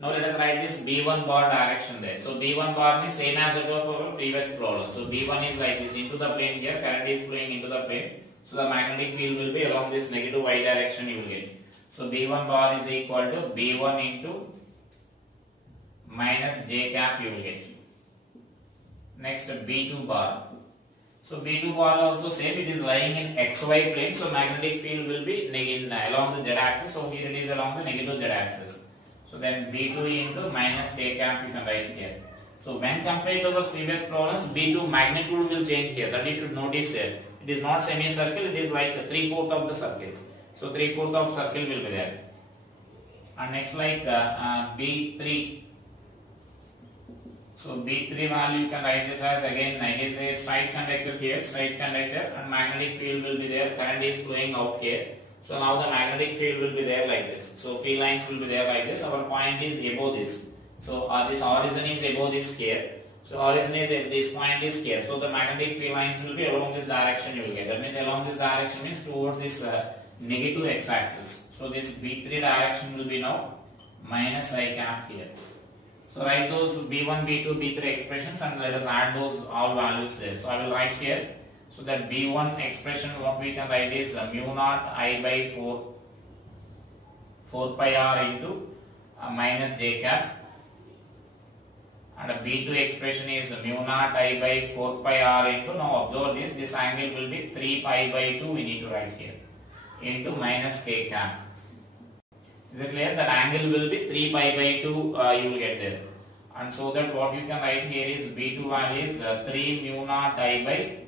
Now let us write this B1 bar direction there. So B1 bar is same as it was for our previous problem. So B1 is like this into the plane here, current is flowing into the plane. So the magnetic field will be along this negative y direction you will get. So B1 bar is equal to B1 into minus j cap you will get. Next B2 bar. So B2 bar also same, it is lying in xy plane, so magnetic field will be along the z axis, so here it is along the negative z axis. So then B2 into minus k cap you can write here. So when compared to the previous problems, B2 magnitude will change here, that you should notice there. It is not semicircle, it is like 3/4 of the circle. So 3/4 of circle will be there. And next like B3. So B3 value you can write this as again it is a straight conductor here, straight conductor, and magnetic field will be there, current is flowing out here. So now the magnetic field will be there like this. So field lines will be there like this. Our point is above this. So this origin is above this here. So origin is this point is here. So the magnetic field lines will be along this direction you will get. That means along this direction means towards this negative x-axis. So this B3 direction will be now minus I cap here. So write those B1, B2, B3 expressions and let us add those all values there. So I will write here. So that B1 expression what we can write is mu naught I by 4 pi r into minus j cap. And a B2 expression is mu naught I by 4 pi r into, now observe this angle will be 3 pi by 2 we need to write here, into minus k cap. Is it clear? That angle will be 3 pi by 2 you will get there. And so that what you can write here is B2 value is 3 mu naught I by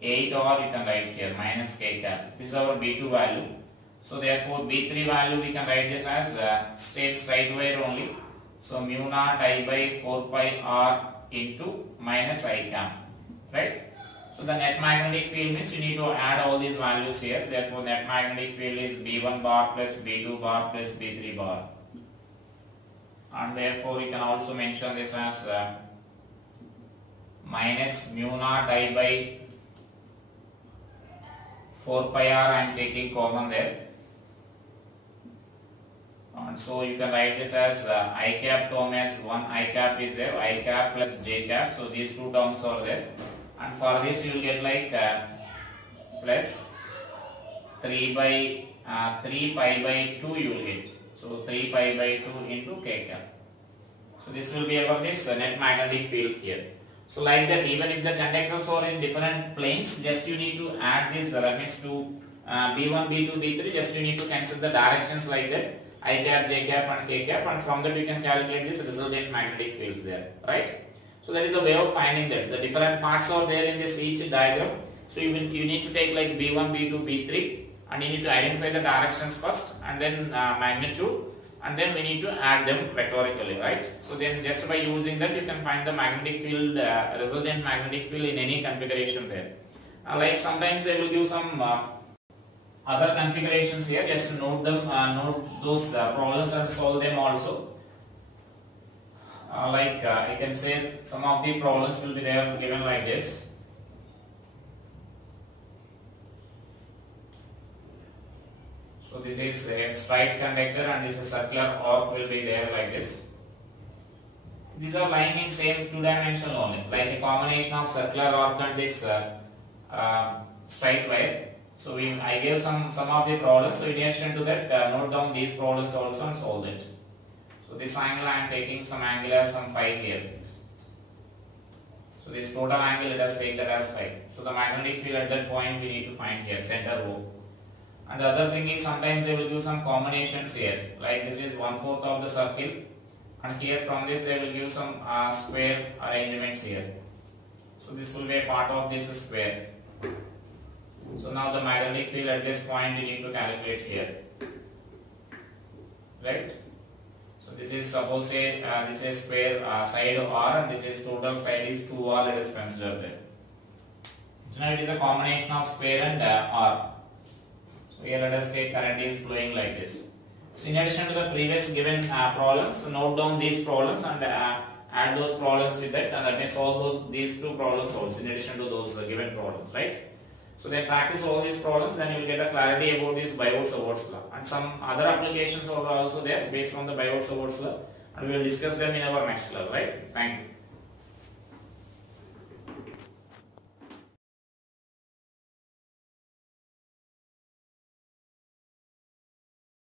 8 or you can write here minus k cap. This is our B2 value. So therefore B3 value we can write this as straight wire only. So mu naught I by 4 pi r into minus I cap. Right? So the net magnetic field means you need to add all these values here. Therefore net magnetic field is B1 bar plus B2 bar plus B3 bar. And therefore you can also mention this as minus mu naught I by 4 pi r I am taking common there. And so you can write this as I cap term as one I cap is there, I cap plus j cap. So these two terms are there. And for this you will get like plus 3 pi by 2 you will get. So 3 pi by 2 into k cap. So this will be our this net magnetic field here. So like that, even if the conductors are in different planes, just you need to add this reference to B1, B2, B3, just you need to cancel the directions like that, I cap, j cap and k cap, and from that you can calculate this resultant magnetic fields there, right? So that is a way of finding that. The different parts are there in this each diagram. So you need to take like B1, B2, B3 and you need to identify the directions first and then magnitude, and then we need to add them rhetorically, right? So then just by using that you can find the magnetic field, resultant magnetic field in any configuration there. Like sometimes they will give some other configurations here, just note them, note those problems and solve them also. I can say some of the problems will be there given like this. So this is a straight conductor and this is circular arc will be there like this. These are lying in same two-dimensional only, like a combination of circular arc and this straight wire. So I gave some of the problems. So in addition to that, note down these problems also and solve it. So this angle I am taking some angle as some phi here. So this total angle let us take that as phi. So the magnetic field at that point we need to find here, center O. And the other thing is sometimes they will give some combinations here. Like this is 1/4 of the circle, and here from this they will give some square arrangements here. So this will be a part of this square. So now the magnetic field at this point we need to calculate here. Right? So this is suppose say this is square side R and this is total side is 2R, let us consider that. So now it is a combination of square and R. So here let us take current is flowing like this. So in addition to the previous given problems, so note down these problems and add those problems with that, and that may solve these two problems also in addition to those given problems, right? So then practice all these problems, then you will get a clarity about this Biot-Savart's law. And some other applications are also there based on the Biot-Savart's law, and we will discuss them in our next class, right? Thank you.